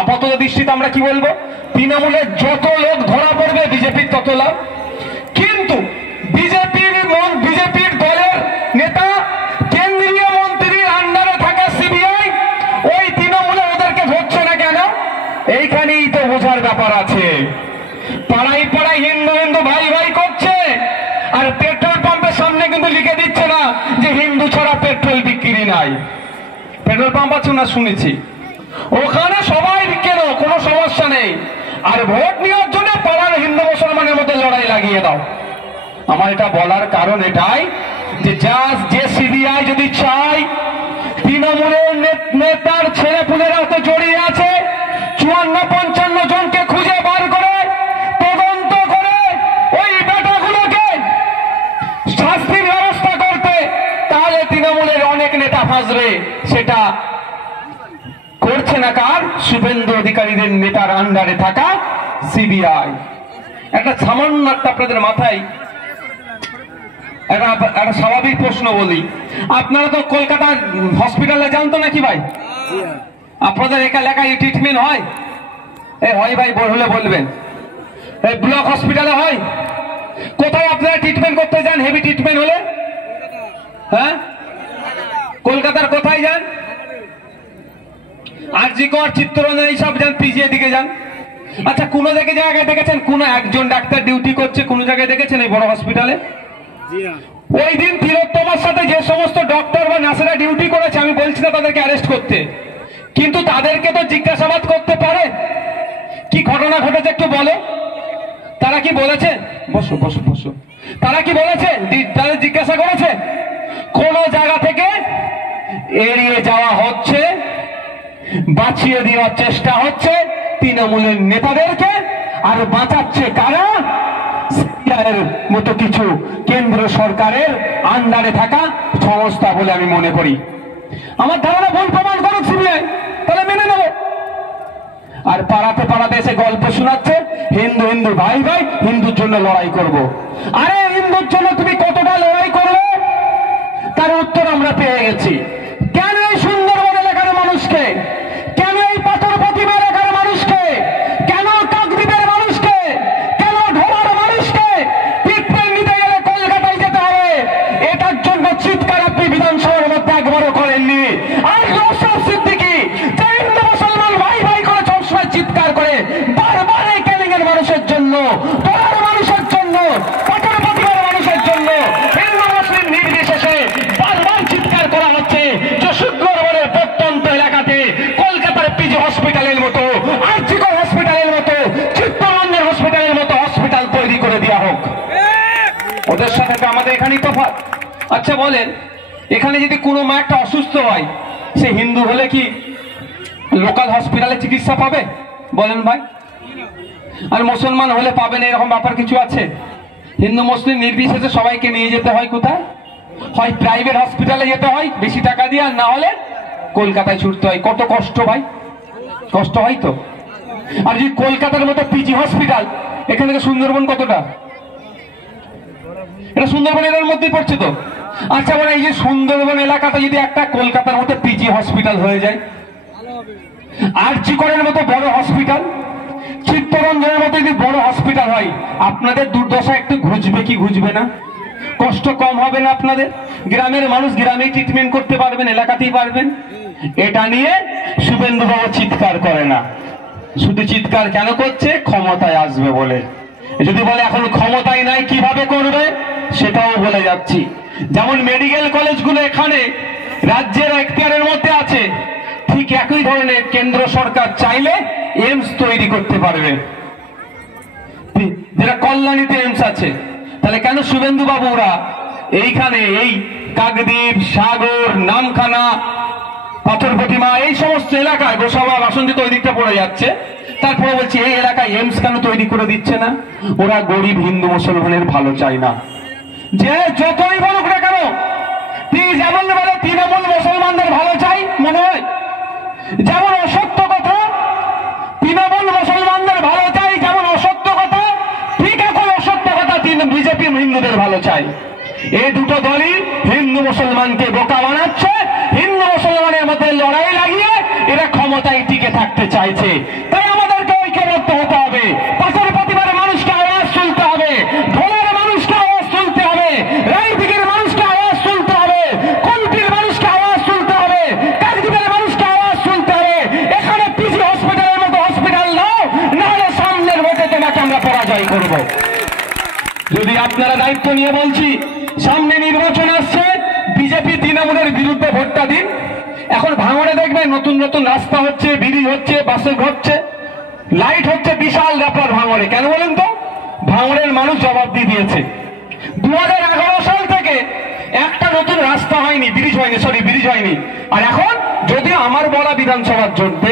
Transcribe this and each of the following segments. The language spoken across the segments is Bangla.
আপাতত দৃষ্টিতে আমরা কি বলবো, তৃণমূলের যত লোক ধরা পড়বে বিজেপির তত লাভ। কিন্তু বিজেপির দলের নেতা, কেন্দ্রীয় মন্ত্রীর আন্ডারে থাকা সিবিআই ওই তৃণমূলে ওদেরকে ধরছে না কেন? এইখানেই তো বোঝার ব্যাপার আছে। পাড়ায় পাড়ায় হিন্দু হিন্দু ভাই ভাই করছে, আর পেট্রোল পাম্পের সামনে কিন্তু লিখে দিচ্ছে না যে হিন্দু ছাড়া পেট্রোল বিক্রি নাই। পেট্রোল পাম্প আছে না শুনেছি, ওখানে সবাই কেন, কোনো সমস্যা নেই। আর ভোট নেওয়ার জন্য পাড়ার হিন্দু মুসলমানের মধ্যে লড়াই লাগিয়ে দাও। আমার এটা বলার কারণ এটাই যে সিবিআই যদি চায়, তৃণমূলের নেতার ছেলেপুলেরা তো জড়িয়ে আছে, 54-55 জনকে খুঁজে বার করে তদন্ত করে ওই বেটাগুলোকে শাস্তির ব্যবস্থা করতে, তাহলে তৃণমূলের অনেক নেতা ফাঁসবে। সেটা করছে না কার? শুভেন্দু অধিকারীদের নেতার আন্ডারে থাকা সিবিআই। একটা সামান্য একটা আপনাদের মাথায় একটা স্বাভাবিক প্রশ্ন বলি, আপনারা তো কলকাতার হসপিটালে যান তো নাকি ভাই? আপনাদের এলাকায় ট্রিটমেন্ট হয়? হয় ভাই, হলে বলবেন। এই ব্লক হসপিটালে হয়? কোথায় আপনারা ট্রিটমেন্ট করতে যান হেভি ট্রিটমেন্ট হলে? হ্যাঁ, কলকাতার কোথায় যান? আরজি কর, চিত্তরঞ্জন, এইসব যান, পিজিএ দিকে যান। আচ্ছা, কোন জায়গায় দেখেছেন কোন একজন ডাক্তার ডিউটি করছে? কোন জায়গায় দেখেছেন এই বড় হসপিটালে? ওই দিন তিলোত্তমার সাথে যে সমস্ত ডক্টর বা নার্সেরা ডিউটি করেছে, আমি বলছি না তাদেরকে অ্যারেস্ট করতে, কিন্তু তাদেরকে তো জিজ্ঞাসাবাদ করতে পারে। কি ঘটনা ঘটেছে একটু বলো। তারা কি বলেছে? বসো বসো বসো। তারা কি বলেছে? তাদের জিজ্ঞাসা করেছে? কোন জায়গা থেকে এড়িয়ে যাওয়া হচ্ছে, বাঁচিয়ে দেওয়ার চেষ্টা হচ্ছে তৃণমূলের নেতাদেরকে, আর বাঁচাচ্ছে কারা? সিবিআইয়ের মতো কিছু কেন্দ্র সরকারের আন্ডারে থাকা সংস্থা বলে আমি মনে করি। আমার ধারণা ভুল প্রমাণ করুক সিবিআই, তাহলে মেনে নেব। আর পাড়াতে পাড়াতে এসে গল্প শোনাচ্ছে হিন্দু হিন্দু ভাই ভাই, হিন্দুর জন্য লড়াই করব। আরে হিন্দুর জন্য তুমি কতটা লড়াই করবে তার উত্তর আমরা পেয়ে গেছি। কেন এই সুন্দরবন এলাকার মানুষকে, কেন এই পাথর প্রতিমা এলাকার মানুষকে, কেন কাকদ্বীপের মানুষকে, কেন ঢোলার মানুষকে ট্রিটমেন্ট নিতে গেলে কলকাতায় যেতে হবে, এটার জন্য চিৎকার আপনি বিধানসভার মধ্যে একবারও করেননি। আর নওশাদ সিদ্দিকী যে হিন্দু মুসলমান ভাই ভাই করে সবসময় চিৎকার করে, বারবার এই ক্যানিং এর মানুষের জন্য, ঢোলার মানুষের জন্য, পাথর প্রতিমার মানুষের জন্য, হিন্দু মুসলিম নির্বিশেষে বারবার চিৎকার করা হচ্ছে যে সুন্দরবনের প্রত্যন্ত এলাকাতে কলকাতার পিজি হসপিটালের মতো, আরজিকর হসপিটালের মতো, চিত্তরঞ্জন হসপিটালের মতো হসপিটাল তৈরি করে দেওয়া হোক। ওদের সাথে তো আমাদের এখানেই তফাৎ। আচ্ছা বলেন, এখানে যদি কোনো মা একটা অসুস্থ হয়, সে হিন্দু হলে কি লোকাল হসপিটালে চিকিৎসা পাবে? বলেন ভাই। আর মুসলমান হলে পাবে না, এরকম ব্যাপার কিছু আছে? হিন্দু মুসলিম নির্বিশেষে সবাইকে নিয়ে যেতে হয় কোথায়? হয় প্রাইভেট হসপিটালে যেতে হয় বেশি টাকা দিয়ে, আর না হলে কলকাতায় ছুটতে হয়। কত কষ্ট ভাই, কষ্ট হয় তো। আর যদি কলকাতার মতো পিজি হসপিটাল, এখান থেকে সুন্দরবন কতটা? এটা সুন্দরবন এলাকার মধ্যেই পড়ছে তো। আচ্ছা বলে, এই যে সুন্দরবন এলাকাটা যদি একটা কলকাতার মতো পিজি হসপিটাল হয়ে যায়, আরজিকরের মতো বড় হসপিটাল, চিত্তরঞ্জনের মতো যদি বড় হসপিটাল হয়, আপনাদের দুর্দশা একটু ঘুচবে কি ঘুচবে না? কষ্ট কম হবে না আপনাদের? গ্রামের মানুষ গ্রামেই ট্রিটমেন্ট করতে পারবেন, এলাকাতেই পারবেন। এটা নিয়ে শুভেন্দু বাবু চিৎকার করে না। শুধু চিৎকার কেন করছে? ক্ষমতায় আসবে বলে। যদি বলে এখন ক্ষমতায় নাই, কিভাবে করবে সেটাও বলে যাচ্ছি। যেমন মেডিকেল কলেজগুলো এখানে রাজ্যের এখতিয়ারের মধ্যে আছে, ঠিক একই ধরনের কেন্দ্র সরকার চাইলে এইমস তৈরি করতে পারবে। যেটা কল্যাণীতে এইমস আছে, তাহলে কেন শুভেন্দু বাবুরা এইখানে এই কাকদ্বীপ, সাগর, নামখানা, পাথর প্রতিমা এই সমস্ত এলাকায় গোসাবা, বাসন্তী তো ওই দিকটা পড়ে যাচ্ছে, তারপরে বলছি এই এলাকায় এইমস কেন তৈরি করে দিচ্ছে না? ওরা গরিব হিন্দু মুসলমানের ভালো চায় না। যে যতই বলুক না কেন, যেমন বলে তৃণমূল মুসলমানদের ভালো চাই মনে হয়, যেমন অসত্য কথা তৃণমূল মুসলমানদের ভালো চাই, যেমন অসত্য কথা ঠিক এখন অসত্য কথা বিজেপি হিন্দুদের ভালো চাই। এই দুটো দলই হিন্দু মুসলমানকে বোকা বানাচ্ছে, হিন্দু মুসলমানের মধ্যে লড়াই লাগিয়ে এরা ক্ষমতায় টিকে থাকতে করতে চাইছে। তাই আমাদেরকে ঐক্যবদ্ধ হতে হবে, পাশের প্রতিবারের মানুষকে আওয়াজ তুলতে হবে, ঢোলের মানুষকে আওয়াজ তুলতে হবে, রায়দিঘির মানুষকে আওয়াজ তুলতে হবে, কুলটির মানুষকে আওয়াজ তুলতে হবে, কাকদ্বীপের মানুষকে আওয়াজ তুলতে হবে। এখানে পিজি হসপিটালের মতো হসপিটাল নাও, নাহলে সামনের ভোটে তোমাকে আমরা পরাজয় করব। যদি আপনারা দায়িত্ব নিয়ে বলছি, সামনে নির্বাচন আসছে, বিজেপি তৃণমূলের বিরুদ্ধে ভোটটা দিন। এখন ভাঙড়ে দেখবেন নতুন নতুন রাস্তা হচ্ছে, ব্রিজ হচ্ছে, বাসে হচ্ছে, লাইট হচ্ছে, বিশাল ব্যাপার ভাঙড়ে। কেন বলেন তো? ভাঙড়ের মানুষ জবাব দিয়ে দিয়েছে। 2011 সাল থেকে একটা নতুন রাস্তা হয়নি, ব্রিজ হয়নি। আর এখন যদিও আমার বলা বিধানসভার জন্য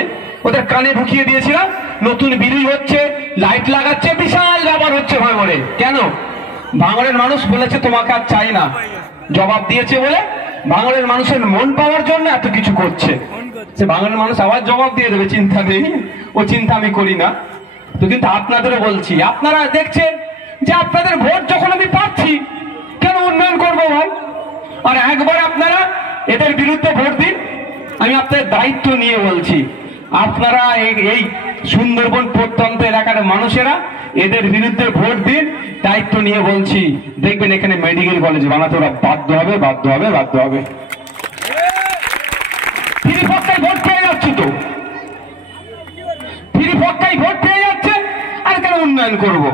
ওদের কানে ঢুকিয়ে দিয়েছিলাম, নতুন ব্রিজ হচ্ছে, লাইট লাগাচ্ছে, বিশাল ব্যাপার হচ্ছে ভাঙড়ে। কেন? ভাঙড়ের মানুষ বলেছে তোমাকে আর চাই না, জবাব দিয়েছে বলে ভাঙড়ের মানুষের মন পাওয়ার জন্য এত কিছু করছে। সে ভাঙড়ের মানুষ আবার জবাব দিয়ে দেবে, চিন্তা নেই, ও চিন্তা আমি করি না। তো কিন্তু আপনাদেরও বলছি, আপনারা দেখছেন যে আপনাদের ভোট যখন আমি পাচ্ছি, কেন উন্নয়ন করবো ভাই? আর একবার আপনারা এদের বিরুদ্ধে ভোট দিন। আমি আপনাদের দায়িত্ব নিয়ে বলছি, আপনারা এই সুন্দরবন প্রত্যন্ত এলাকার মানুষেরা এদের বিরুদ্ধে ভোট দিন, দায়িত্ব নিয়ে বলছি। দেখবেন এখানে মেডিকেল কলেজ বানাতে ওরা বাধ্য হবে। ফ্রি পক্কায় ভোট পেয়ে যাচ্ছি তো, ফ্রি পক্কায় ভোট পেয়ে যাচ্ছে, আর কেন উন্নয়ন করবো?